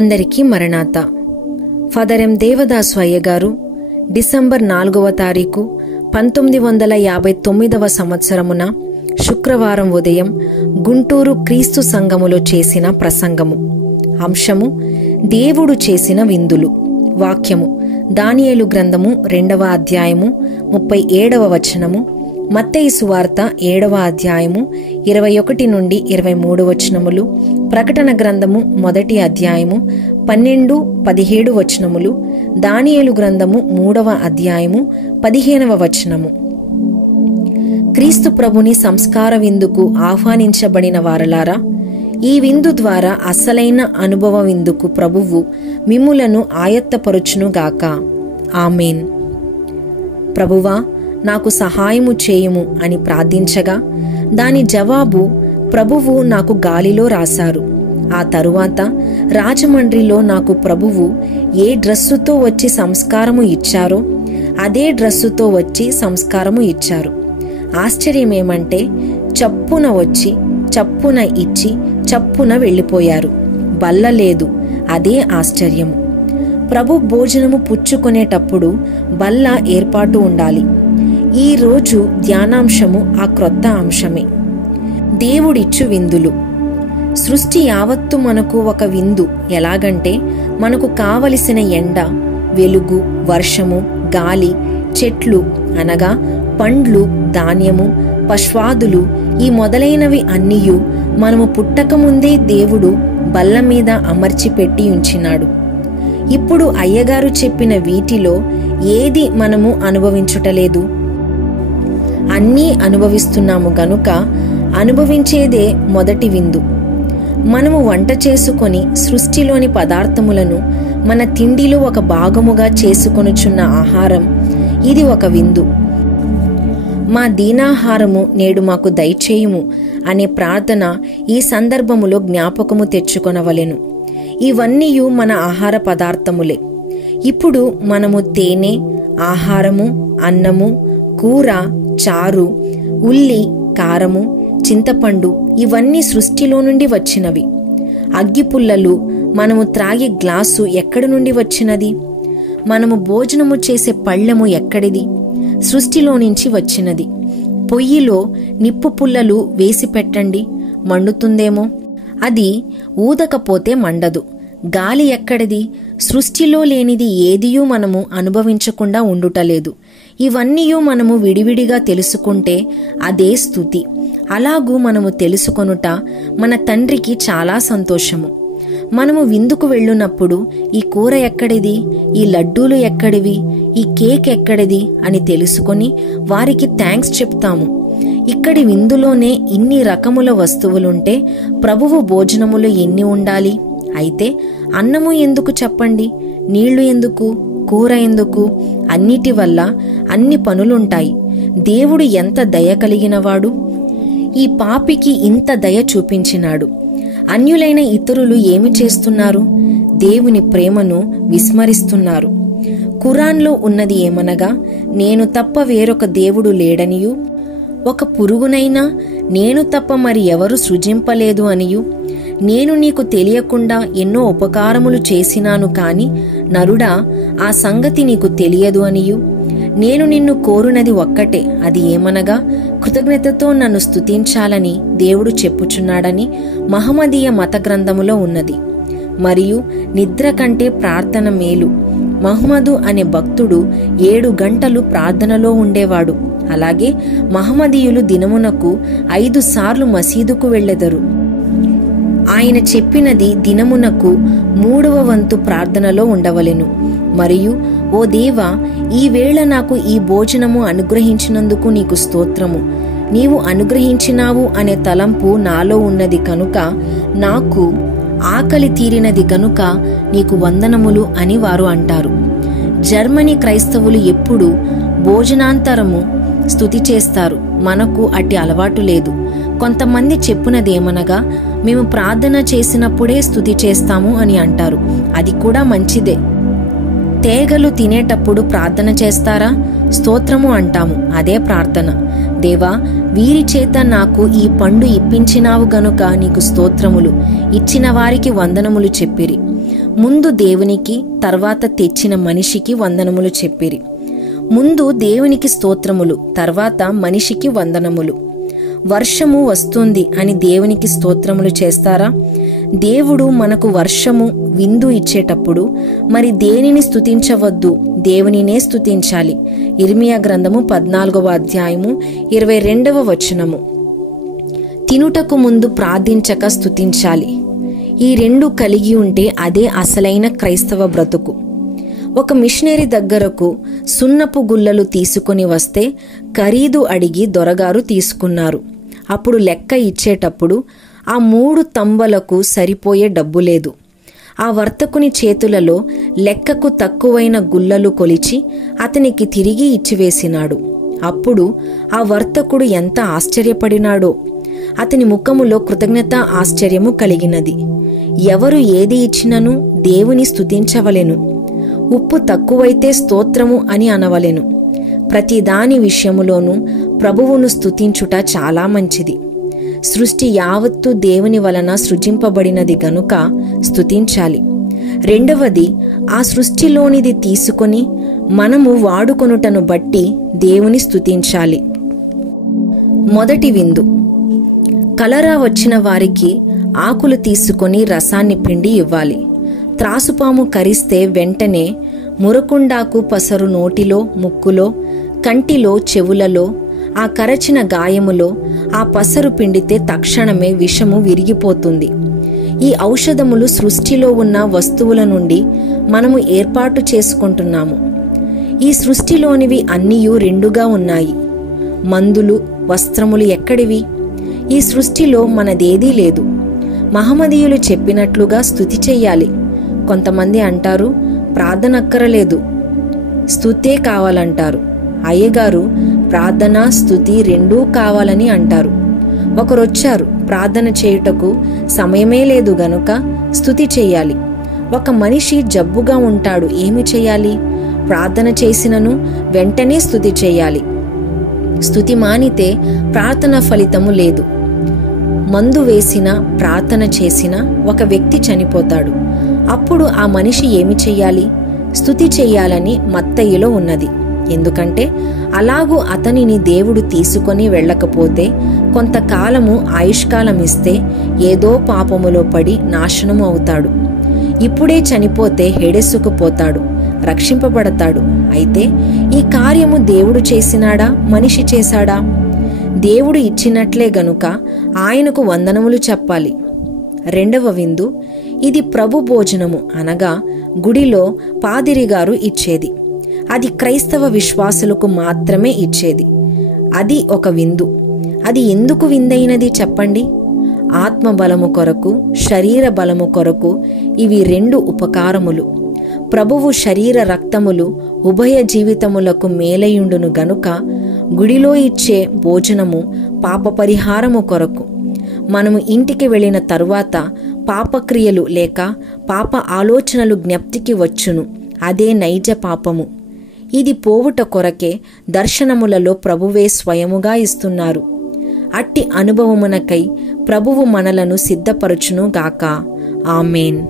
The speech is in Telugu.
అందరికీ మరణాత. ఫాదర్ ఎం దేవదాసు అయ్య గారు డిసెంబర్ 4వ తారీఖు 1959వ సంవత్సరమున శుక్రవారం ఉదయం గుంటూరు క్రీస్తు సంఘములో చేసిన ప్రసంగము. అంశము దేవుడు చేసిన విందులు. వాక్యము దానియేలు గ్రంథము 2వ అధ్యాయము 37వ వచనము, మత్తయి సువార్త 7వ అధ్యాయము 21 నుండి 23 వచనములు, ప్రకటన గ్రంథము 1వ అధ్యాయము 12-17 వచనములు, దానియేలు గ్రంథము 3వ అధ్యాయము 15వ వచనము. క్రీస్తు ప్రభుని సంస్కార విందుకు ఆహ్వానించబడిన వారలారా, ఈ విందు ద్వారా అసలైన అనుభవ విందుకు ప్రభువు మిమ్ములను ఆయత్తపరుచునుగాక. ఆమేన్. ప్రభువా, నాకు సహాయము చేయుము అని ప్రార్థించగా దాని జవాబు ప్రభువు నాకు గాలిలో రాశారు. ఆ తరువాత రాజమండ్రిలో నాకు ప్రభువు ఏ డ్రస్సుతో వచ్చి సంస్కారము ఇచ్చారో అదే డ్రస్సుతో వచ్చి సంస్కారము ఇచ్చారు. ఆశ్చర్యమేమంటే చప్పున వచ్చి చప్పున ఇచ్చి చప్పున వెళ్ళిపోయారు. బల్ల లేదు. అదే ఆశ్చర్యము. ప్రభు భోజనము పుచ్చుకునేటప్పుడు బల్ల ఏర్పాటు ఉండాలి. ఈ రోజు ధ్యానాంశము ఆ క్రొత్త అంశమే, దేవుడిచ్చు విందులు. సృష్టి యావత్తు మనకు ఒక విందు. ఎలాగంటే మనకు కావలసిన ఎండ, వెలుగు, వర్షము, గాలి, చెట్లు అనగా పండ్లు, ధాన్యము, పశ్వాదులు ఈ మొదలైనవి అన్నీయు మనము పుట్టకముందే దేవుడు బల్ల మీద అమర్చి పెట్టి ఉంచినాడు. ఇప్పుడు అయ్యగారు చెప్పిన వీటిలో ఏది మనము అనుభవించుటలేదు? అన్నీ అనుభవిస్తున్నాము గనుక అనుభవించేదే మొదటి విందు. మనము వంట చేసుకొని సృష్టిలోని పదార్థములను మన తిండిలో ఒక భాగముగా చేసుకొనుచున్న ఆహారం, ఇది ఒక విందు. మా దీనాహారము నేడు మాకు దయచేయుము అనే ప్రార్థన ఈ సందర్భములో జ్ఞాపకము తెచ్చుకొనవలెను. ఇవన్నీయు మన ఆహార పదార్థములే. ఇప్పుడు మనము తేనె, ఆహారము, అన్నము, కూర, చారు, ఉల్లి, కారము, చింతపండు ఇవన్నీ సృష్టిలో నుండి వచ్చినవి. అగ్గిపుల్లలు, మనము త్రాగే గ్లాసు ఎక్కడి నుండి వచ్చినది? మనము భోజనము చేసే పళ్ళెము ఎక్కడిది? సృష్టిలో నుంచి వచ్చినది. పొయ్యిలో నిప్పు పుల్లలు వేసి పెట్టండి, మండుతుందేమో. అది ఊదకపోతే మండదు. గాలి ఎక్కడిది? సృష్టిలో లేనిది ఏదియూ మనము అనుభవించకుండా ఉండుటలేదు. ఇవన్నీయూ మనము విడివిడిగా తెలుసుకుంటే అదే స్తుతి. అలాగూ మనము తెలుసుకొనుట మన తండ్రికి చాలా సంతోషము. మనము విందుకు వెళ్ళునప్పుడు ఈ కూర ఎక్కడిది, ఈ లడ్డూలు ఎక్కడివి, ఈ కేక్ ఎక్కడిది అని తెలుసుకొని వారికి థ్యాంక్స్ చెప్తాము. ఇక్కడి విందులోనే ఇన్ని రకముల వస్తువులుంటే ప్రభువు భోజనములు ఎన్ని ఉండాలి? అయితే అన్నము ఎందుకు చెప్పండి? నీళ్లు ఎందుకు? కూర ఎందుకు? అన్నిటి వల్ల అన్ని పనులుంటాయి. దేవుడు ఎంత దయ కలిగినవాడు! ఈ పాపికి ఇంత దయ చూపించినాడు. అన్యులైన ఇతరులు ఏమి చేస్తున్నారు? దేవుని ప్రేమను విస్మరిస్తున్నారు. ఖురాన్లో ఉన్నది ఏమనగా, నేను తప్ప వేరొక దేవుడు లేడనియు, ఒక పురుగునైనా నేను తప్ప మరి ఎవరు సృజింపలేదు అనియు, నేను నీకు తెలియకుండా ఎన్నో ఉపకారములు చేసినాను కాని నరుడా ఆ సంగతి నీకు తెలియదు అనియు, నేను నిన్ను కోరునది ఒక్కటే, అది ఏమనగా కృతజ్ఞతతో నన్ను స్తుతించాలని దేవుడు చెప్పుచున్నాడని మహమ్మదీయ మత గ్రంథములో ఉన్నది. మరియు నిద్ర కంటే ప్రార్థన మేలు. మహమ్మదు అనే భక్తుడు 7 గంటలు ప్రార్థనలో ఉండేవాడు. అలాగే మహమ్మదీయులు దినమునకు 5 సార్లు మసీదుకు వెళ్ళెదరు. ఆయన చెప్పినది దినమునకు 3వ వంతు ప్రార్థనలో ఉండవలెను. మరియు ఓ దేవా, ఈ వేళ నాకు ఈ భోజనము అనుగ్రహించినందుకు నీకు స్తోత్రము. నీవు అనుగ్రహించినావు అనే తలంపు నాలో ఉన్నది కనుక, నాకు ఆకలి తీరినది గనుక నీకు వందనములు అని వారు అంటారు. జర్మనీ క్రైస్తవులు ఎప్పుడు భోజనాంతరము స్తుతి చేస్తారు. మనకు అట్టి అలవాటు లేదు. కొంతమంది చెప్పునదేమనగా, మేము ప్రార్థన చేసినప్పుడే స్తుతి చేస్తాము అని అంటారు. అది కూడా మంచిదే. తేగలు తినేటప్పుడు ప్రార్థన చేస్తారా? స్తోత్రము అంటాము. అదే ప్రార్థన. దేవా, వీరి చేత నాకు ఈ పండు ఇప్పించినావు గనుక నీకు స్తోత్రములు, ఇచ్చిన వారికి వందనములు చెప్పిరి. ముందు దేవునికి, తర్వాత తెచ్చిన మనిషికి వందనములు చెప్పిరి. ముందు దేవునికి స్తోత్రములు, తర్వాత మనిషికి వందనములు. వర్షము వస్తుంది అని దేవునికి స్తోత్రములు చేస్తారా? దేవుడు మనకు వర్షము, విందు ఇచ్చేటప్పుడు మరి దేనిని స్తుతించవద్దు? దేవునినే స్తుతించాలి. ఇర్మియా గ్రంథము 14వ అధ్యాయము 22వ వచనము. తినుటకు ముందు ప్రార్థించక స్తుతించాలి. ఈ రెండు కలిగి ఉంటే అదే అసలైన క్రైస్తవ బ్రతుకు. ఒక మిషనరీ దగ్గరకు సున్నపు గుల్లలు తీసుకుని వస్తే ఖరీదు అడిగి దొరగారు తీసుకున్నారు. అప్పుడు లెక్క ఇచ్చేటప్పుడు ఆ 3 తంబలకు సరిపోయే డబ్బు లేదు. ఆ వర్తకుని చేతులలో లెక్కకు తక్కువైన గుల్లలు కొలిచి అతనికి తిరిగి ఇచ్చివేసినాడు. అప్పుడు ఆ వర్తకుడు ఎంత ఆశ్చర్యపడినాడో! అతని ముఖములో కృతజ్ఞత ఆశ్చర్యము కలిగినది. ఎవరు ఏది ఇచ్చినను దేవుని స్తుతించవలెను. ఉప్పు తక్కువైతే స్తోత్రము అని అనవలెను. ప్రతి దాని విషయములోనూ ప్రభువును స్తుతించుట చాలా మంచిది. సృష్టి యావత్తు దేవుని వలన సృజింపబడినది గనుక స్తుతించాలి. రెండవది, ఆ సృష్టిలోనిది తీసుకొని మనము వాడుకొనుటను బట్టి దేవుని స్తుతించాలి. మొదటి విందు. కలరా వచ్చిన వారికి ఆకులు తీసుకొని రసాన్ని పిండి ఇవ్వాలి. త్రాసుపాము కరిస్తే వెంటనే మురకుండాకు పసరు నోటిలో, ముక్కులో, కంటిలో, చెవులలో, ఆ కరచిన గాయములో ఆ పసరు పిండితే తక్షణమే విషము విరిగిపోతుంది. ఈ ఔషధములు సృష్టిలో ఉన్న వస్తువుల నుండి మనము ఏర్పాటు చేసుకుంటున్నాము. ఈ సృష్టిలోనివి అన్నీయూ రెండుగా ఉన్నాయి. మందులు, వస్త్రములు ఎక్కడివి? ఈ సృష్టిలో మనదేదీ లేదు. మహమ్మదీయులు చెప్పినట్లుగా స్తుతి చెయ్యాలి. కొంతమంది అంటారు, ప్రార్థన అక్కరలేదు, స్తుతే కావాలంటారు. అయ్యగారు ప్రార్థన, స్తుతి రెండూ కావాలని అంటారు. ఒకరొచ్చారు, ప్రార్థన చేయుటకు సమయమే లేదు గనుక స్తుతి చెయ్యాలి. ఒక మనిషి జబ్బుగా ఉంటాడు, ఏమి చెయ్యాలి? ప్రార్థన చేసినను వెంటనే స్తుతి చెయ్యాలి. స్తుతి మానితే ప్రార్థన ఫలితము లేదు. మందు వేసిన, ప్రార్థన చేసిన ఒక వ్యక్తి చనిపోతాడు. అప్పుడు ఆ మనిషి ఏమి చెయ్యాలి? స్తుతి చెయ్యాలని మత్తయిలో ఉన్నది. ఎందుకంటే అలాగూ అతనిని దేవుడు తీసుకొని వెళ్ళకపోతే కొంతకాలము ఆయుష్కాలం ఇస్తే ఏదో పాపములో పడి నాశనము అవుతాడు. ఇప్పుడే చనిపోతే హెడెస్సుకుపోతాడు, రక్షింపబడతాడు. అయితే ఈ కార్యము దేవుడు చేసినాడా, మనిషి చేశాడా? దేవుడు ఇచ్చినట్లే గనుక ఆయనకు వందనములు చెప్పాలి. రెండవ విందు. ఇది ప్రభు భోజనము, అనగా గుడిలో పాదిరిగారు ఇచ్చేది. అది క్రైస్తవ విశ్వాసులకు మాత్రమే ఇచ్చేది. అది ఒక విందు. అది ఎందుకు విందైనది చెప్పండి? ఆత్మబలము కొరకు, శరీర బలము కొరకు ఇవి 2 ఉపకారములు. ప్రభువు శరీర రక్తములు ఉభయ జీవితములకు మేలయుండును గనుక గుడిలో ఇచ్చే భోజనము పాప పరిహారము కొరకు. మనము ఇంటికి వెళ్ళిన తరువాత పాపక్రియలు లేక పాప ఆలోచనలు జ్ఞప్తికి వచ్చును. అదే నైజ పాపము. ఇది పోవుట కొరకే దర్శనములలో ప్రభువే స్వయముగా ఇస్తున్నారు. అట్టి అనుభవమునకై ప్రభువు మనలను సిద్ధపరచును గాక. ఆమేన్.